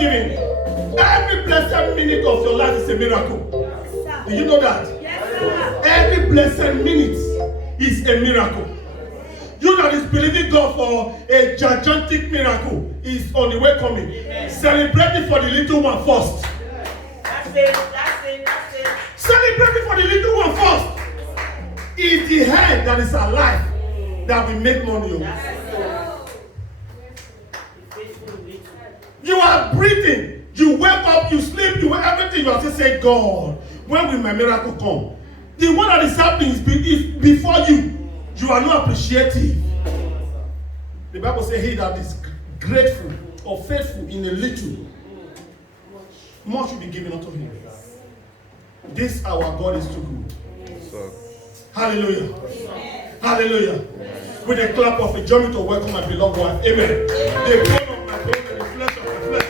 thanksgiving. Every blessed minute of your life is a miracle. Do you know that? Every blessed minute is a miracle. You that is believing God for a gigantic miracle is on the way coming. Celebrate it for the little one first. That's it. Celebrate it for the little one first. It's the head that is alive that will make money. You are breathing. You wake up, you sleep, you everything. You have to say, God, when will my miracle come? The one that is happening is before you. You are not appreciative. The Bible says, he that is grateful or faithful in a little, much will be given unto him. This our God is too good. Hallelujah. Hallelujah. With a clap of a joy to welcome my beloved wife. Amen. The bone of my bone and the flesh of my flesh.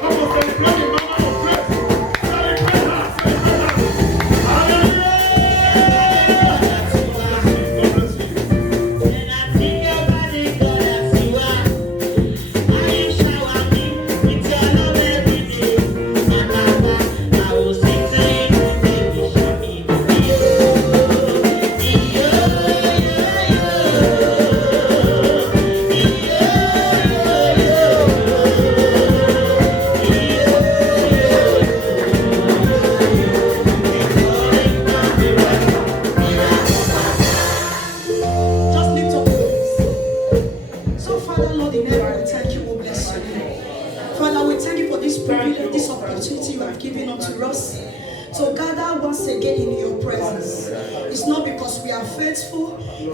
Come on, celebrate the mama of grace. Celebrate her. Hallelujah.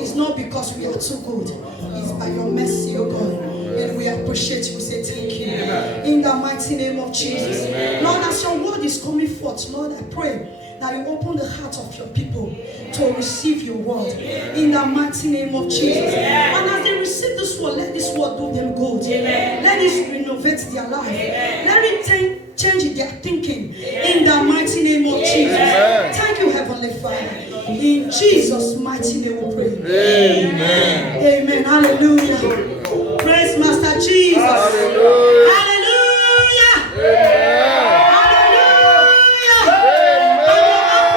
It's not because we are too good. It's by your mercy, oh God. And we appreciate you. We say thank you. In the mighty name of Jesus. Lord, as your word is coming forth, Lord, I pray that you open the heart of your people to receive your word. In the mighty name of Jesus. And as they receive this word, let this word do them good. Let it renovate their life. Let it change their thinking. In the mighty name of Jesus. Thank you, Heavenly Father. In Jesus' mighty name we pray. Amen. Amen. Hallelujah. Praise Master Jesus. Hallelujah. Hallelujah. Hallelujah. Hallelujah.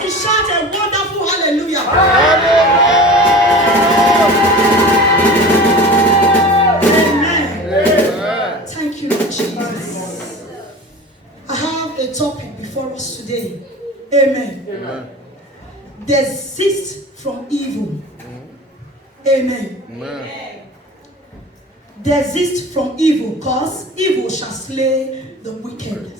And shout a wonderful hallelujah. Amen. Thank you, Lord Jesus. I have a topic before us today. Amen. Desist from evil. Amen. Desist from evil, cause evil shall slay the wicked.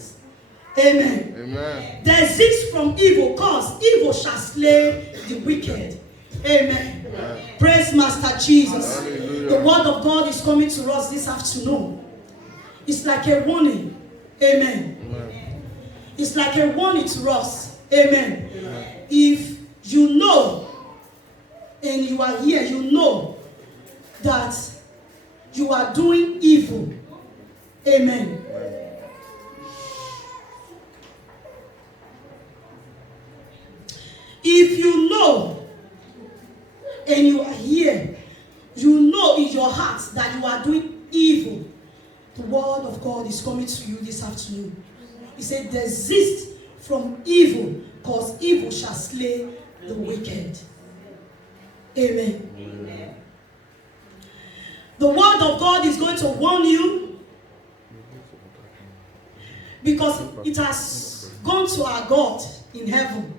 Amen. Desist from evil, cause evil shall slay the wicked. Amen. Praise Master Jesus. Hallelujah. The word of God is coming to us this afternoon. It's like a warning. Amen. It's like a warning to us. Amen. If you know, and you are here, you know that you are doing evil. Amen. If you know, and you are here, you know in your heart that you are doing evil. The word of God is coming to you this afternoon. He said, desist from evil, because evil shall slay the wicked. Amen. The word of God is going to warn you, because it has gone to our God in heaven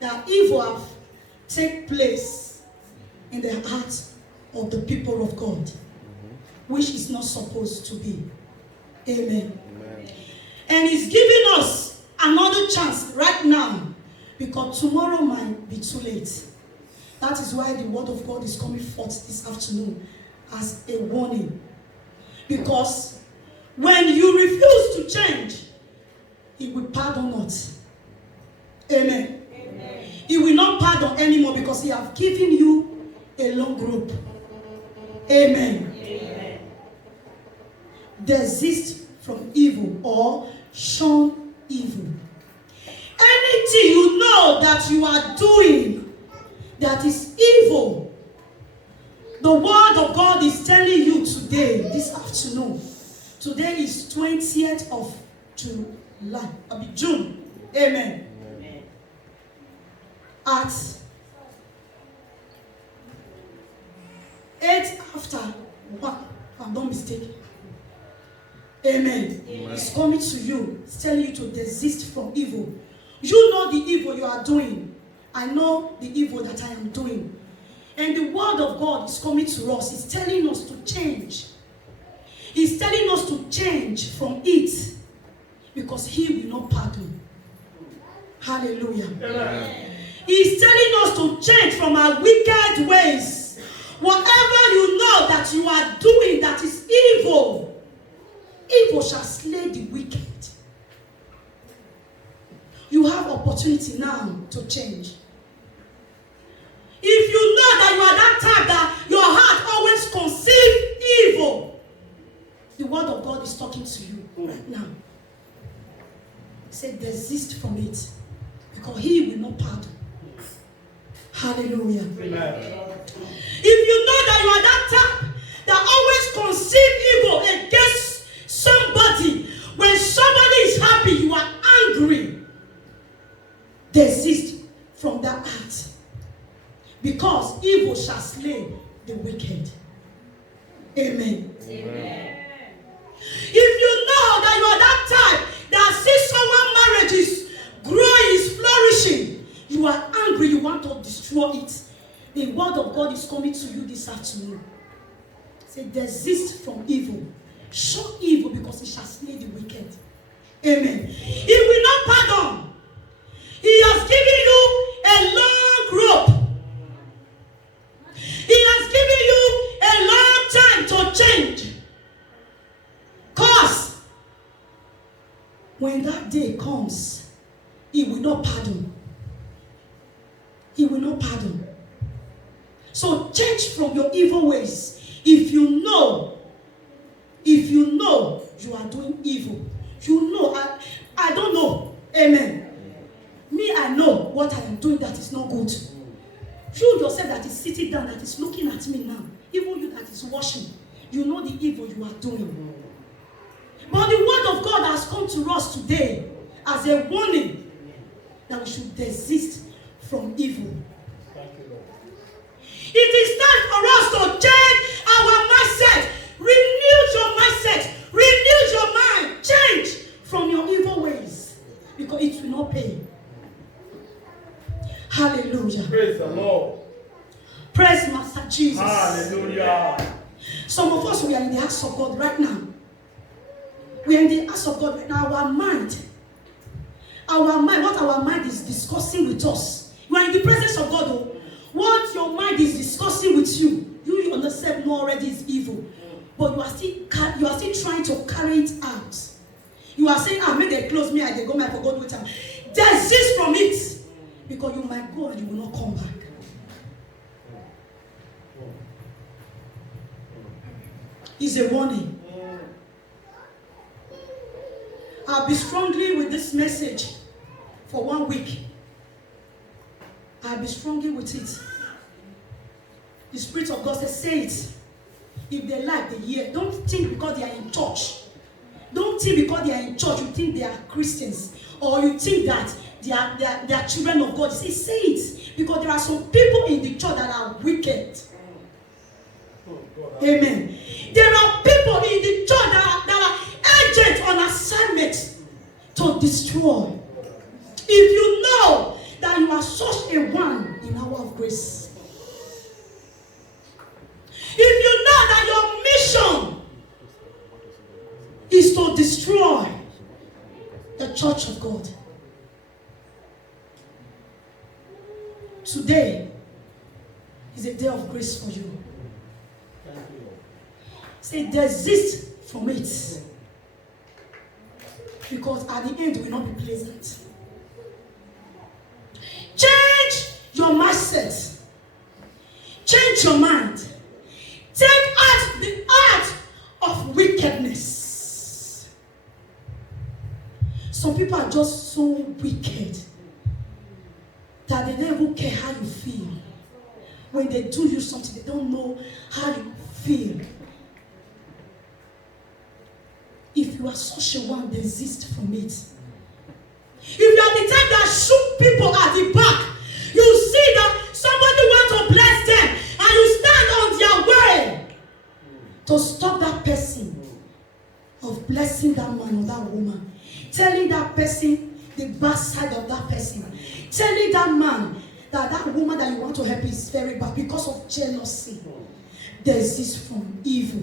that evil have taken place in the heart of the people of God, which is not supposed to be. Amen. And he's giving us another chance right now, because tomorrow might be too late. That is why the word of God is coming forth this afternoon as a warning. Because when you refuse to change, he will pardon not. Amen. He will not pardon anymore, because he has given you a long rope. Amen. Desist from evil or shun evil. Anything you know that you are doing that is evil, the word of God is telling you today, this afternoon, Today is 20th of July. I'll be June. Amen. Amen. At 8 after 1, if I'm not mistaken. Amen. Amen. It's coming to you. It's telling you to desist from evil. You know the evil you are doing. I know the evil that I am doing. And the word of God is coming to us. It's telling us to change. He's telling us to change from it because he will not pardon. Hallelujah. Amen. He's telling us to change from our wicked ways. Whatever you know that you are doing that is evil, evil shall slay the wicked. You have opportunity now to change. If you know that you are that type that your heart always conceives evil, the word of God is talking to you right now. Say, desist from it because he will not pardon. Hallelujah. Amen. If you know that you are that type that always conceive evil against somebody, when somebody is happy, you are angry. Desist from that act. Because evil shall slay the wicked. Amen. Amen. If you know that you are that type that sees someone marriage is growing, is flourishing, you are angry, you want to destroy it. The word of God is coming to you this afternoon. Say, desist from evil. Show evil because it shall slay the wicked. Amen. He will not pardon. He has given you a long rope. He has given you a long time to change. Because when that day comes, he will not pardon. He will not pardon. So change from your evil ways. If you know you are doing evil, you know, I don't know. Amen. Me, I know what I am doing that is not good. You yourself that is sitting down, that is looking at me now, even you that is watching, you know the evil you are doing. But the word of God has come to us today as a warning that we should desist from evil. It is time for us to change our mindset. Renew your mindset. Renew your mind. Change from your evil ways. Because it will not pay. Hallelujah. Praise the Lord. Praise Master Jesus. Hallelujah. Some of us, we are in the house of God right now. We are in the house of God right now. Our mind, what our mind is discussing with us. You are in the presence of God. Oh. What your mind is discussing with you, you yourself know already is evil. But you are still trying to carry it out. You are saying, make they close me, I they go, I forgot with them. Desist from it. Because you might go and you will not come back. It's a warning. I'll be strongly with this message for 1 week. I'll be strongly with it. The Spirit of God says, say it. If they like, they hear. Don't think because they are in church. Don't think because they are in church, you think they are Christians. Or you think that they are children of God. Say it. Because there are some people in the church that are wicked. Amen. There are people in the church that are agents on assignment to destroy. If you know that you are such a one in hour of grace. If you know that your mission is to destroy the church of God. Today is a day of grace for you. Say, desist from it. Because at the end, it will not be pleasant. Change your mindset. Change your mind. Take out the art of wickedness. Some people are just so wicked that they don't even care how you feel. When they do you something, they don't know how you feel. you are such a one, desist from it. If you are the type that shoot people at the back, you see that somebody wants to bless them and you stand on their way to stop that person of blessing that man or that woman, telling that person the bad side of that person, telling that man that that woman that you want to help is very bad because of jealousy. Desist from evil.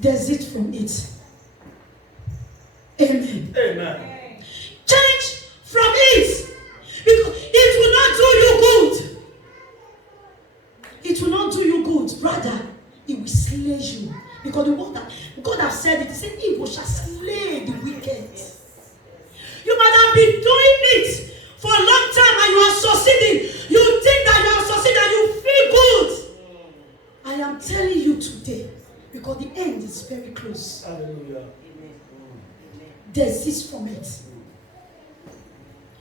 Desist from it. Amen. Amen. Change from it. Because it will not do you good. It will not do you good. Rather, it will slay you. Because the word that God has said it, He said, evil shall slay the wicked. You might have been doing it for a long time and you are succeeding. You think that you are succeeding and you feel good. I am telling you today, because the end is very close. Hallelujah. Desist from it.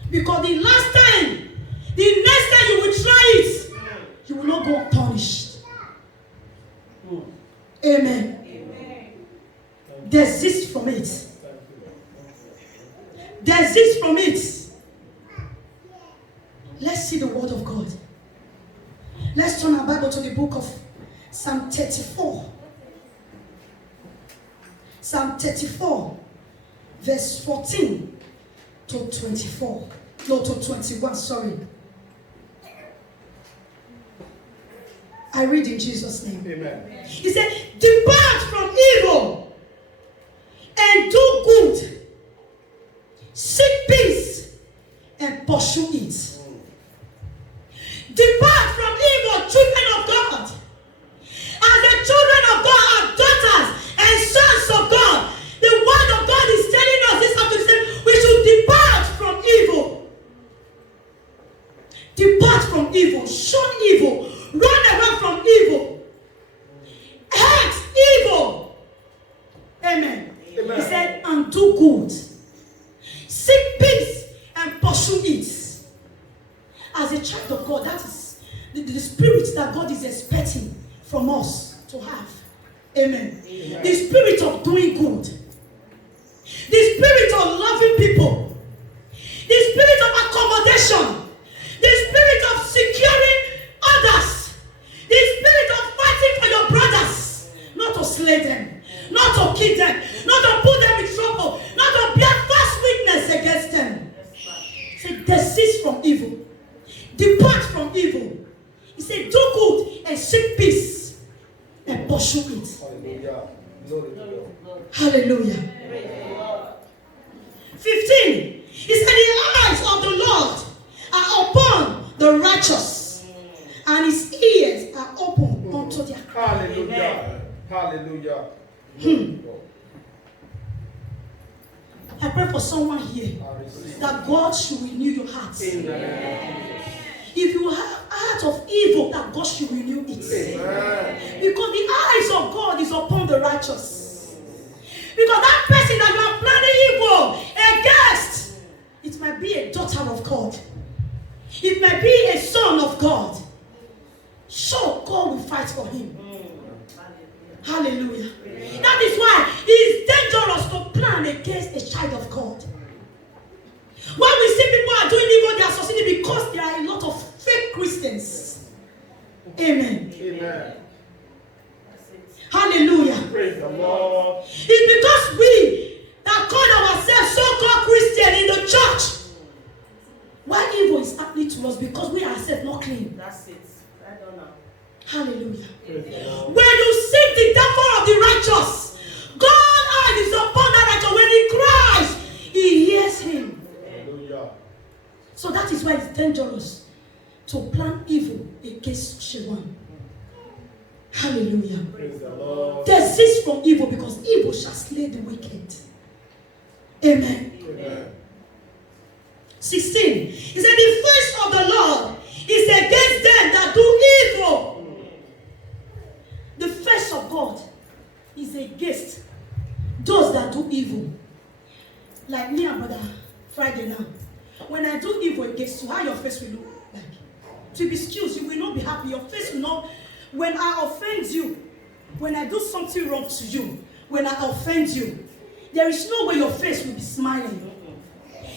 Because the next time you will try it, you will not go unpunished. Amen. Desist from it. Desist from it. Let's see the word of God. Let's turn our Bible to the book of Psalm 34. Psalm 34, verse 14 to 24. No, to 21, sorry. I read in Jesus' name. Amen. He said, depart from evil and do good. Seek peace and pursue it. Depart from evil, children of God. As the children of God are daughters and sons of God, the word of God is telling us this afternoon, we should depart from evil. Depart from evil, shun evil, run away from evil, hate evil. Amen. Amen. He said, and do good. Seek peace and pursue it. As a child of God, that is the spirit that God is expecting from us to have. Amen. Amen. The spirit of doing good. The spirit of loving people. The spirit of accommodation. The spirit of securing others. The spirit of fighting for your brothers. Not to slay them. Not to kill them. Not to put them in trouble. Not to bear false witness against them. Say, desist from evil. Depart from evil. He said, do good and seek peace and pursue it. Hallelujah. Glory to God. Hallelujah. 15. He said, the eyes of the Lord are upon the righteous, and his ears are open unto their cry. Hallelujah. Hallelujah. I pray for someone here I receive. that God should renew your heart. Amen. If you have a heart of evil, that God should renew it. Amen. Because the eyes of God is upon the righteous. Because that person that you are planning evil against, it might be a daughter of God. It might be a son of God. Sure, God will fight for him. Hallelujah. That is why it is dangerous to plan against a child of God. When we see people are doing evil, they are succeeding because there are a lot of fake Christians. Amen. Amen. Hallelujah. Praise the Lord. It's because we that call ourselves so-called Christian in the church, why evil is happening to us because we ourselves not clean. That's it. I don't know. Hallelujah. Praise the Lord. When you seek the devil of the righteous, God's eye is upon that righteous. When he cries, he hears him. Hallelujah. So that is why it's dangerous to plan evil against such a one. Hallelujah. Praise the Lord. Desist from evil because evil shall slay the wicked. Amen. Amen. 16. He said, the face of the Lord is against them that do evil. The face of God is against those that do evil. Like me and Brother Friday now. When I do evil against you, how your face will look like? To be excused, you will not be happy. Your face will not when I offend you, when I do something wrong to you, when I offend you, there is no way your face will be smiling.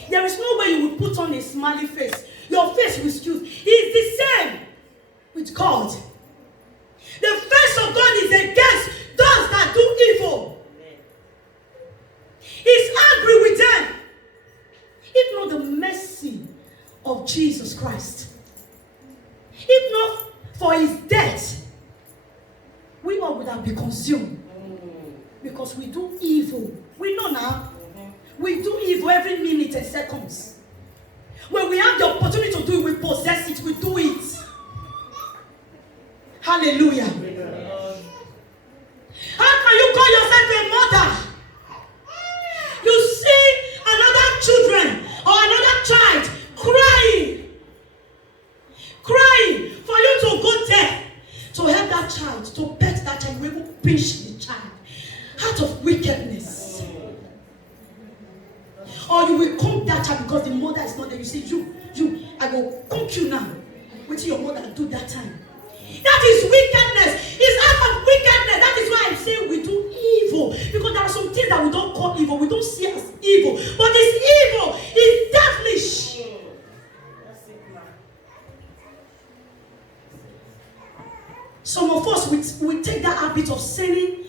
There is no way you will put on a smiley face. Your face will skew. It is the same with God. The face of God is against those that do evil. He's angry with them. If not the mercy of Jesus Christ, if not for his death, we all would have been consumed. Because we do evil. We know now. We do evil every minute and seconds. When we have the opportunity to do it, we possess it, we do it. Hallelujah. How can you call yourself a mother? You see another children or another child crying for you to go there to help that child, to pet that child, you will pinch the child. Out of wickedness. Or you will come that child because the mother is not there. You say, I will come you now. Wait till your mother do that time. That is wickedness. It's out of wickedness. That is why I say we do evil. Because there are some things that we don't call evil. We don't see as evil. But this evil is devilish. Some of us, we take that habit of sending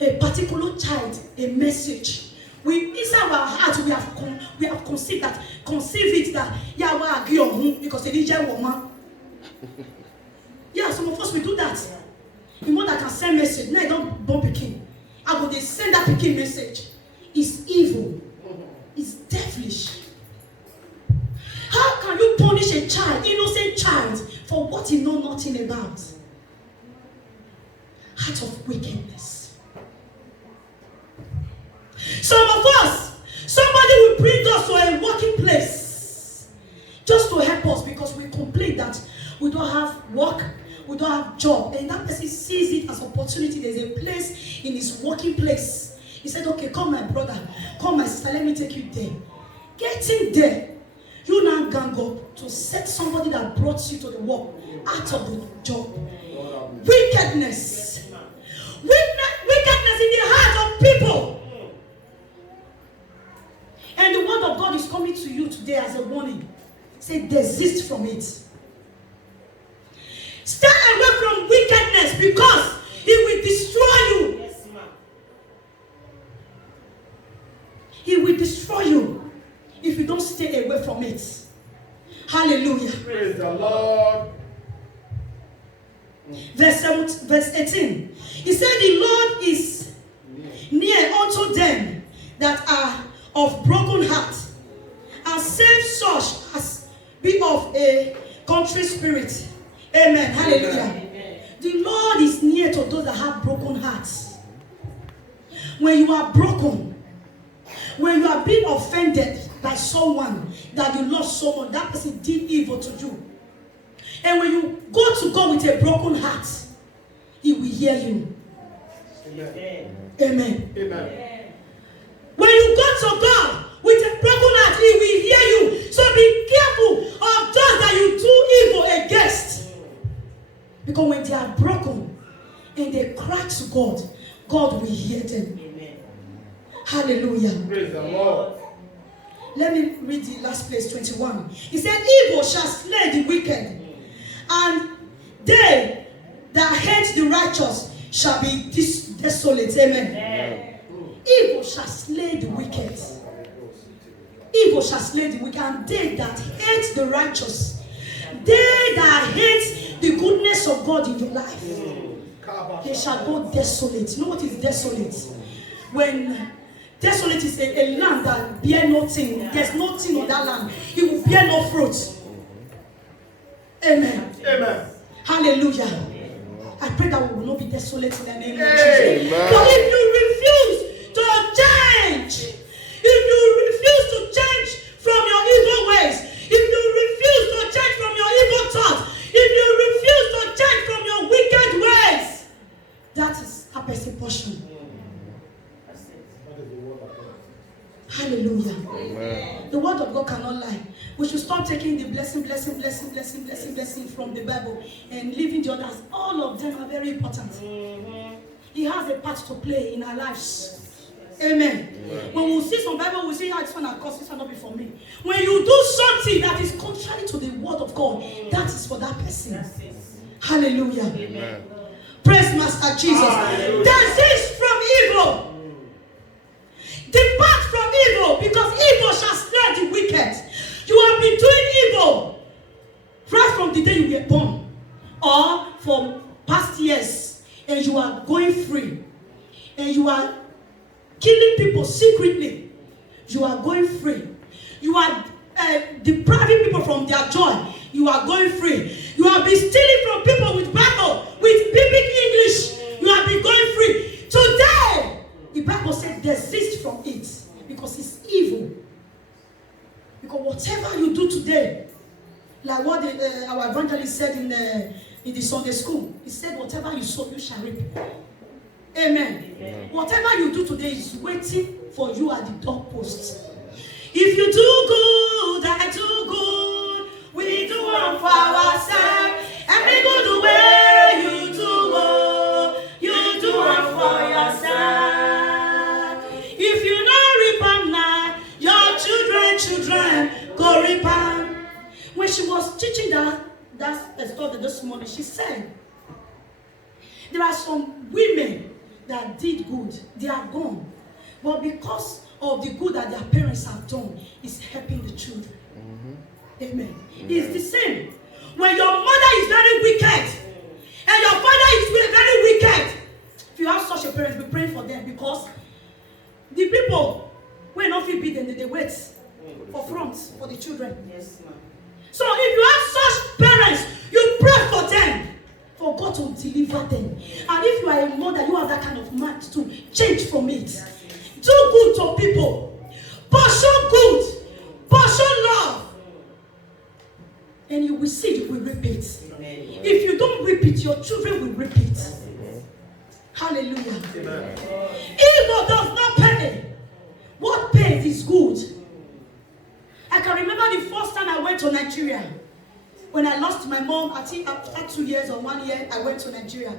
a particular child a message. Inside our heart, we have conceived it that because they need woman. Yeah, some of us we do that. The mother can send message. No, I don't born pikin. I go they send that pikin message. It's evil. It's devilish. How can you punish a child, innocent child, for what he know nothing about? Heart of wickedness. Some of us, somebody will bring us to a working place just to help us because we complain that we don't have work, we don't have job, and that person sees it as opportunity. There's a place in his working place. He said, okay, come my brother, come my sister, let me take you there. Getting there, you now gang up to set somebody that brought you to the work out of the job. Wickedness. Wickedness in the heart of people. And the word of God is coming to you today as a warning. Say, desist from it. Stay away from wickedness because it will destroy you. Yes, ma'am. It will destroy you if you don't stay away from it. Hallelujah. Praise the Lord. Verse 18. He said, the Lord is near unto them that are of broken heart, and save such as be of a contrite spirit. Amen. Hallelujah. Amen. The Lord is near to those that have broken hearts. When you are broken, when you are being offended by someone that you love so much, that person did evil to you. And when you go to God with a broken heart, He will hear you. Amen. Amen. Amen. When you go to God with a broken heart, He will hear you. So be careful of those that you do evil against. Because when they are broken and they cry to God, God will hear them. Amen. Hallelujah. Praise the Lord. Let me read the last place, 21. He said, evil shall slay the wicked, and they that hate the righteous shall be desolate. Amen. Amen. Evil shall slay the wicked. Evil shall slay the wicked, and they that hate the righteous, they that hate the goodness of God in your life, they shall go desolate. You know what is desolate? When desolate is a land that bear nothing, there's nothing on that land, it will bear no fruit. Amen. Amen. Hallelujah. I pray that we will not be desolate in the name of Jesus. But if you refuse to change, if you refuse to change from your evil ways, if you refuse to change from your evil thoughts, if you refuse to change from your wicked ways, that is a person portion. Hallelujah. Amen. The word of God cannot lie. We should stop taking the blessing blessing from the Bible and leaving the others. All of them are very important. He has a part to play in our lives. Amen. When we see some Bible, we say, this one of course, this one not be for me. When you do something that is contrary to the word of God, that is for that person. Hallelujah. Amen. Praise Master Jesus. Desist from evil. Depart from evil, because evil shall slay the wicked. You have been doing evil right from the day you were born, or from past years, and you are going free, and you are killing people secretly. You are going free. You are depriving people from their joy. You are going free. You have been stealing from people with Bible, with biblical English. You have been going free. Today, the Bible said desist from it, because it's evil. Because whatever you do today, like what our evangelist said in the Sunday school, he said, whatever you sow, you shall reap. Amen. Whatever you do today is waiting for you at the doorpost. If you do good, I do good. We do one for ourselves. Every good way you do one for yourself. If you not repent now, your children go repent. When she was teaching that story this morning, she said, there are some women that did good, they are gone. But because of the good that their parents have done, it's helping the children. Amen. It's the same. When your mother is very wicked, and your father is very wicked, if you have such a parent, be praying for them, because the people, when not feel beaten, they wait for fronts for the children. Yes, ma'am. So if you have such parents, you pray for them, for God to deliver them. And if you are a mother, you have that kind of mind to change from it. Do good to people. Pursue good. Pursue love. And you will see, you will repeat. If you don't repeat, your children will repeat. Hallelujah. Evil does not pay. What pays is good. I can remember the first time I went to Nigeria. When I lost my mom, I think after 2 years or 1 year, I went to Nigeria.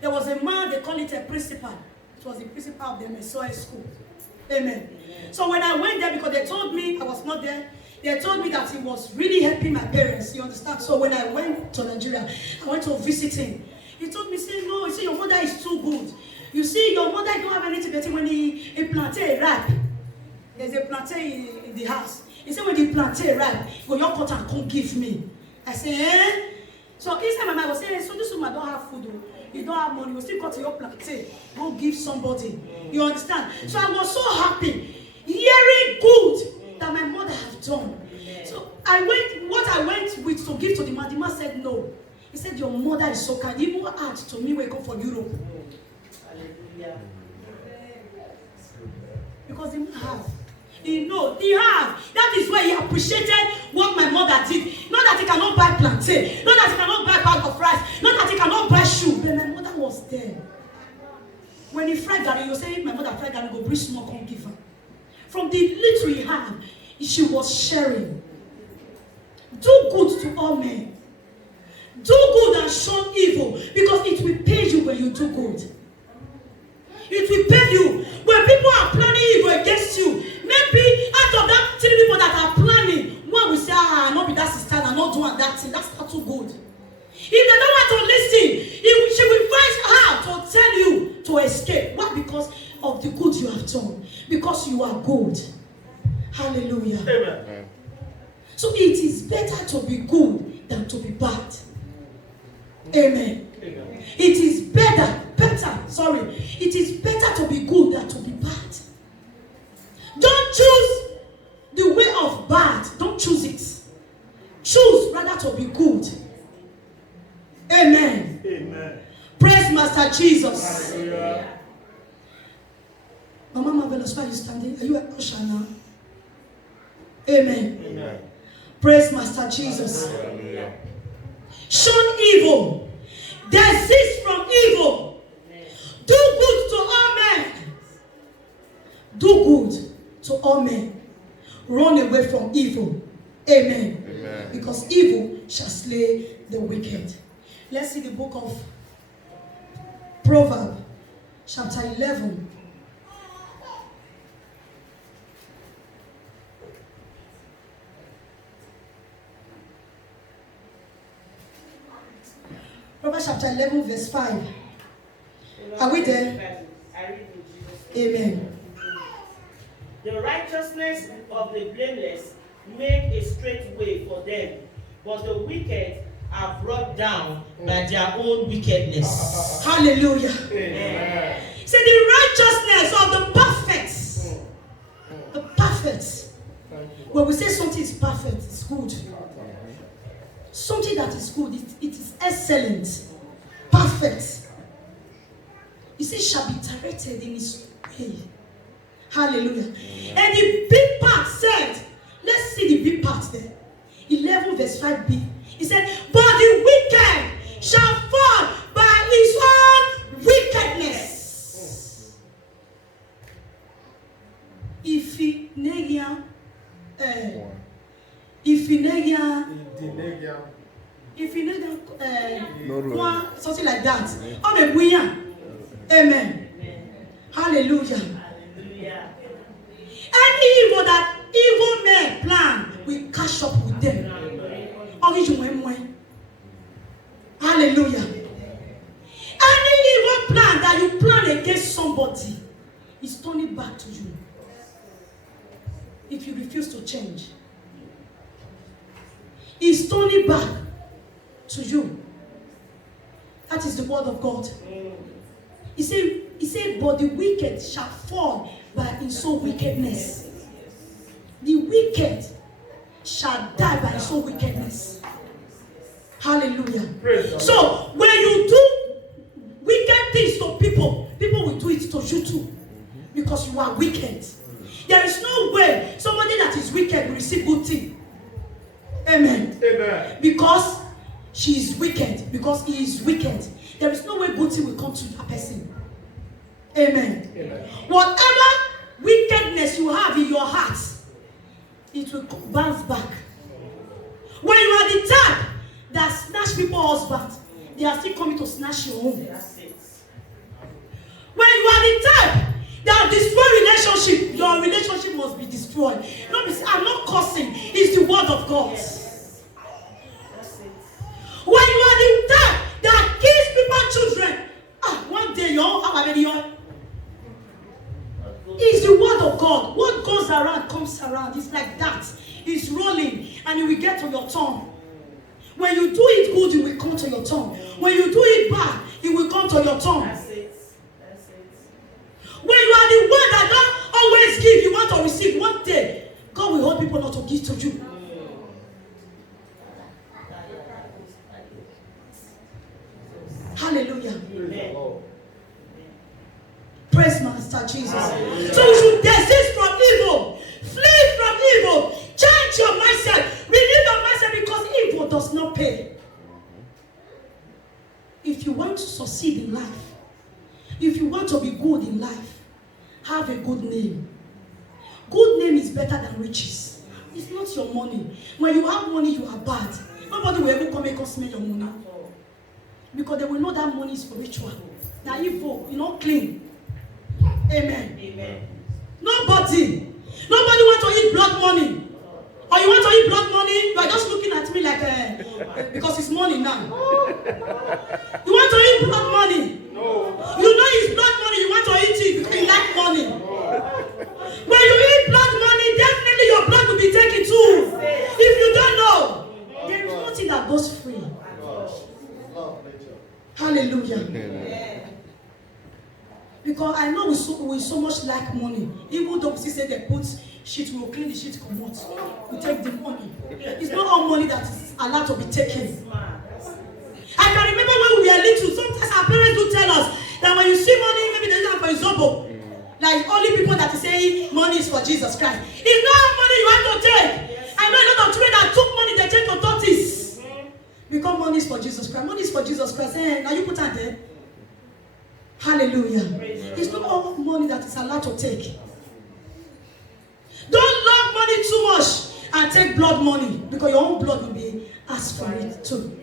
There was a man, they call it a principal. It was the principal of the MSOS school. Amen. So when I went there, because they told me, I was not there, they told me that he was really helping my parents, you understand? So when I went to Nigeria, I went to visit him. He told me, say, no, you see, your mother is too good. You see, your mother don't have anything better when he planted a ripe. There's a plantain in the house. He said, when the plantain ripe, go your cut and come give me. I said, eh? So inside my mind was saying, so this woman don't have food, you don't have money, you still cut your plantain, go give somebody. You understand? So I was so happy, hearing good that my mother has done. So what I went with to give to the man said no. He said, your mother is so kind. He even asked to me when I come from Europe. Hallelujah. Because he didn't have. He have. That is why he appreciated what my mother did. Not that he cannot buy plantain. Not that he cannot buy bag of rice. Not that he cannot buy shoe. But my mother was there. When he fried garri, you say, my mother fried garri, go bring small, come give her. From the little he had, she was sharing. Do good to all men. Do good and shun evil, because it will pay you when you do good. It will pay you. When people are planning evil against you, maybe out of that 3 people that are planning, one will say, not be that sister, and not doing that thing. That's not too good. If they don't want to listen, she will find how to tell you to escape. Why? Because of the good you have done. Because you are good. Hallelujah. Amen. So it is better to be good than to be bad. Amen. Amen. It is better. It is better to be good than to be bad. Don't choose the way of bad. Don't choose it. Choose rather to be good. Amen. Amen. Praise Master Jesus. Hallelujah. Mama Marvelous, why are you standing? Are you a usher now? Amen. Amen. Praise Master Jesus. Hallelujah. Shun evil. Desist from evil. Do good to all men. Do good to all men. Run away from evil. Amen. Amen. Because evil shall slay the wicked. Let's see the book of Proverbs, chapter 11. Proverbs chapter 11, verse 5. Are we there? I read in Jesus' name. Amen. The righteousness of the blameless make a straight way for them, but the wicked are brought down by their own wickedness. Hallelujah. Amen. Say the righteousness of the perfect. The perfect. When we say something is perfect, it's good. Something that is good, it is excellent, perfect. He says, shall be directed in his way. Hallelujah. And the big part said, let's see the big part there. 11 verse 5b. He said, but the wicked shall fall by his own wickedness. Something like that. Amen. Hallelujah. Hallelujah. Any evil that evil men plan, we catch up with them. Hallelujah. Any evil plan that you plan against somebody is turning back to you if you refuse to change. It's turning back to you. That is the word of God. He said, but the wicked shall fall by his own wickedness. The wicked shall die by his own wickedness. Hallelujah. So when you do wicked things to people, people will do it to you too. Because you are wicked. There is no way somebody that is wicked will receive good thing. Amen. Amen. Because she is wicked. Because he is wicked. There is no way good thing will come to that person. Amen. Amen. Whatever wickedness you have in your heart, it will bounce back. When you are the type that snatch people's husband, they are still coming to snatch your own. That's it. When you are the type that destroy relationship, your relationship must be destroyed. I'm not cursing, it's the word of God. That's it. When you are the type that kills people's children, one day it's the word of God. What goes around comes around. It's like that. It's rolling and you will get to your turn. When you do it good, it will come to your turn. When you do it bad, it will come to your turn. That's it. That's it. When you are the one that don't always give, you want to receive. One day, God will hold people not to give to you. Hallelujah. Amen. Praise Master Jesus. So you should desist from evil. Flee from evil. Change your mindset. Renew your mindset because evil does not pay. If you want to succeed in life, if you want to be good in life, have a good name. Good name is better than riches. It's not your money. When you have money, you are bad. Nobody will ever come and smell your money. Because they will know that money is spiritual. Now evil, clean. Amen. Amen. Nobody want to eat blood money. Or you want to eat blood money, you are just looking at me like because it's money now. You want to eat blood money. No. You know it's blood money, you want to eat it because you like money. When you eat blood money, definitely your blood will be taken too. If you don't know, there is nothing that goes free. Hallelujah. Because I know we so much like money. Even though we say they put shit, we will clean the shit, come out. We take the money. It's not all money that is allowed to be taken. I can remember when we were little, sometimes our parents do tell us that when you see money, maybe there's not for example. Like only people that say money is for Jesus Christ. It's not how money you have to take. I know a lot of children that took money, they take authorities. Because money is for Jesus Christ. Money is for Jesus Christ. Now you put that there. Hallelujah. It's not all money that is allowed to take. Don't love money too much and take blood money, because your own blood will be asked for it too.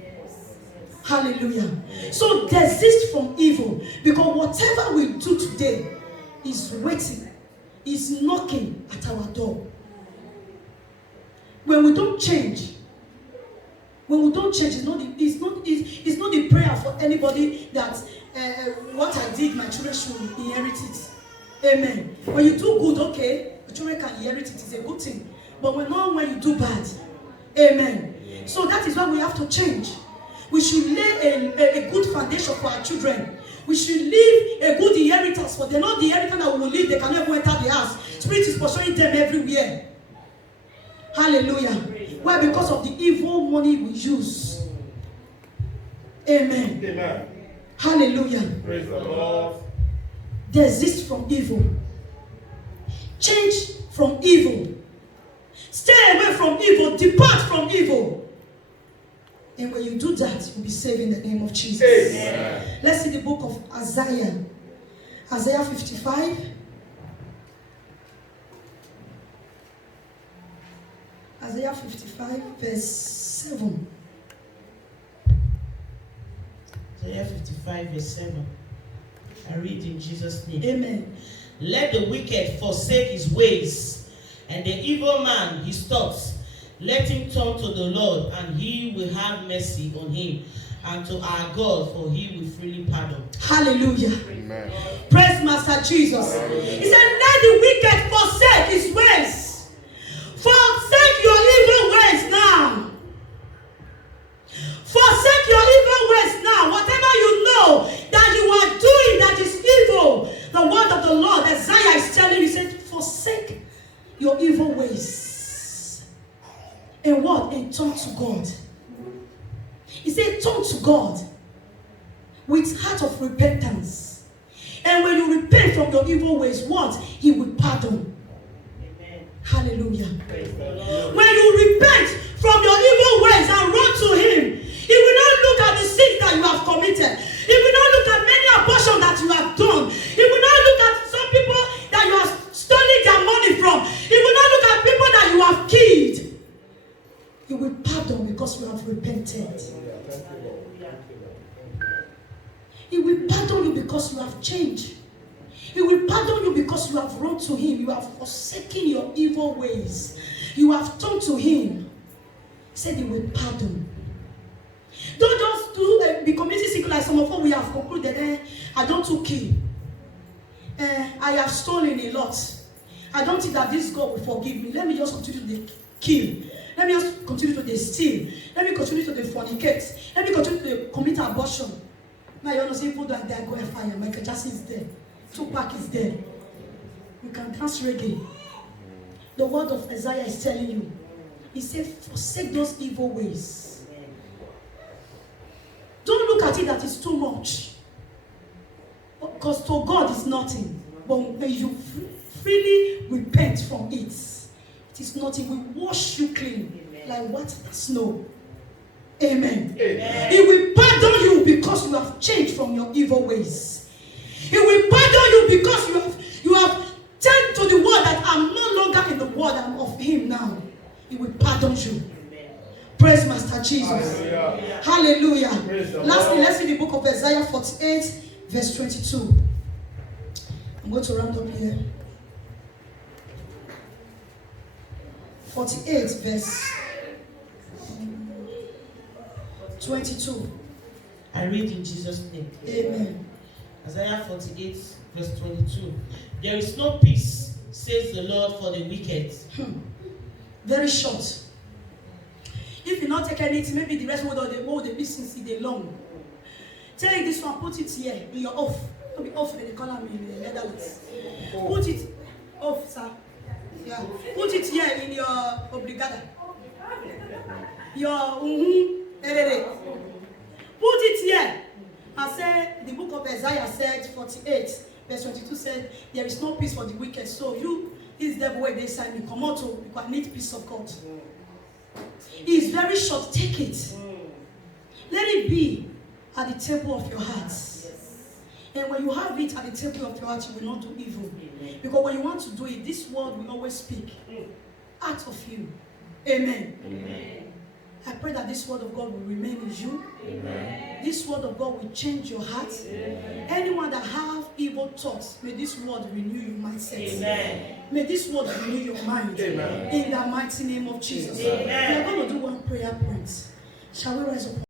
Hallelujah. So desist from evil, because whatever we do today is waiting, is knocking at our door. When we don't change, it's not the prayer for anybody that what I did, my children should inherit it. Amen. When you do good, okay, the children can inherit it. It's a good thing. But when you do bad, amen. So that is why we have to change. We should lay a good foundation for our children. We should leave a good inheritance for them. Not the inheritance that we will leave, they can never enter the house. Spirit is pursuing them everywhere. Hallelujah. Why? Because of the evil money we use. Amen. Amen. Hallelujah. Praise the Lord. Desist from evil. Change from evil. Stay away from evil. Depart from evil. And when you do that, you'll be saved in the name of Jesus. Amen. Let's see the book of Isaiah. Isaiah 55. Isaiah 55, verse 7. Isaiah 55, verse 7. I read in Jesus' name. Amen. Let the wicked forsake his ways, and the evil man his thoughts. Let him turn to the Lord, and he will have mercy on him, and to our God, for he will freely pardon. Hallelujah. Amen. Praise Master Jesus. He said, let the wicked forsake his ways. Forsake your evil ways now. Forsake your evil ways now. Whatever you know that you are doing that is evil, the word of the Lord, Isaiah is telling you, he said, forsake your evil ways. And what? And turn to God. He said, turn to God with heart of repentance. And when you repent from your evil ways, what? He will pardon. Amen. Hallelujah. Praise the Lord. When you repent from your evil ways and run to him, he will not look at the sins that you have committed. He will not look at many abortions that you have done. He will not look at some people that you have stolen their money from. He will not look at people that you have killed. He will pardon because you have repented. He will pardon you because you have changed. He will pardon you because you have run to him. You have forsaken your evil ways. You have turned to him. He said he will pardon. Don't just be committing sin like some of us we have concluded. I don't to kill. I have stolen a lot. I don't think that this God will forgive me. Let me just continue to kill. Let me just continue to steal. Let me continue to fornicate. Let me continue to commit abortion. Now you understand people that they are going fire. Michael Jackson is there. Tupac is there. You can dance reggae. The word of Isaiah is telling you. He said, forsake those evil ways. Don't look at it that it's too much. Because to God is nothing. But when you freely repent from it, it is nothing. We wash you clean. Like white snow. Amen. Amen. He will pardon you because you have changed from your evil ways. He will pardon you because you have turned to the word that I'm no longer in the word, I'm of him now. He will pardon you. Amen. Praise Master Jesus. Hallelujah. Hallelujah. Praise the Lastly, Lord. let's see the book of Isaiah 48, verse 22. I'm going to round up here. 48, verse 22. I read in Jesus' name. Amen. Isaiah 48, verse 22. There is no peace, says the Lord, for the wicked. Very short. If you not take anything, maybe the rest will the business is the long. Take this one, put it here in your off. Don't be off, they call me in the Netherlands. Put it off, sir. Yeah. Put it here in your obligada. Your Put it here. I said, the book of Isaiah said, 48, verse 22 said, there is no peace for the wicked. So you, this devil way they sign me, come out to, you need peace of God. It is very short, take it. Let it be at the table of your heart. And when you have it at the table of your heart, you will not do evil. Because when you want to do it, this word will always speak out of you. Amen. Amen. I pray that this word of God will remain in you. Amen. This word of God will change your heart. Amen. Anyone that have evil thoughts, may this word renew your mindset. Amen. May this word renew your mind. Amen. In the mighty name of Jesus. Amen. We are going to do one prayer point. Shall we rise up?